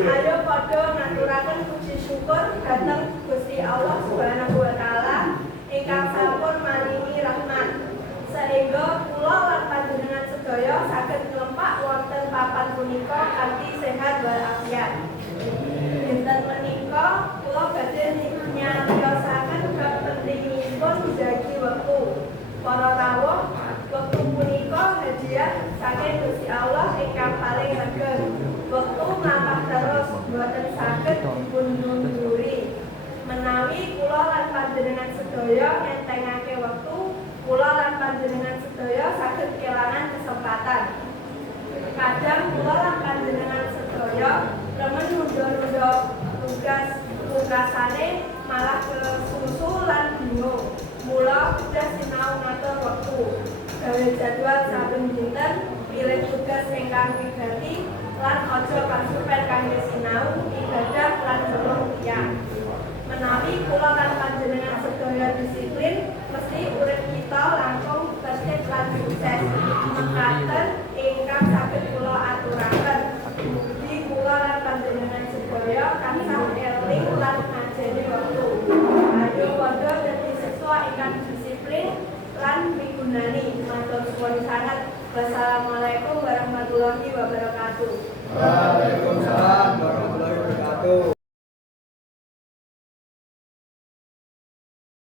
ayo padha ngaturaken puji syukur dhateng Gusti Allah Subhanahu wa taala ingkang sampun maringi rahmat sehingga kula lan panjenengan sedaya saged nglempak wonten papan punika kanthi sehat walafiat. Dinten menika kula badhe nyariosaken bab pentingipun njagi wektu. Para rawuh, wektu punika hadiah saking Gusti Allah ingkang paling regeng. Wektu mlampah terus boten saged dipundhunduri. Menawi kula lan panjenengan sedaya ngentengake wektu, kula lan panjenengan sedaya saged kelangan kesempatan. Kadang kula lan panjenengan sedaya remen nunda-nunda tugasane malah kesusu lan bingung. Mula udah sinau ngatur wektu. Gawe jadwal saben dinten, pilih tugas ingkang wigati lan aja kasupen kangge sinau, ibadah lan nulung tiyang. Menawi kula lan panjenengan sedaya disiplin, mesti urip kita langkung tertib lan sukses. Mekaten ingkang saged kula aturaken. Mugi kula lan panjenengan sedaya tansah eling lan ngajeni wektu. Ayo padha dadi siswa ingkang disiplin lan migunani. Matur suwun sanget. Wassalamualaikum warahmatullahi wabarakatuh. Waalaikumsalam warahmatullahi wabarakatuh.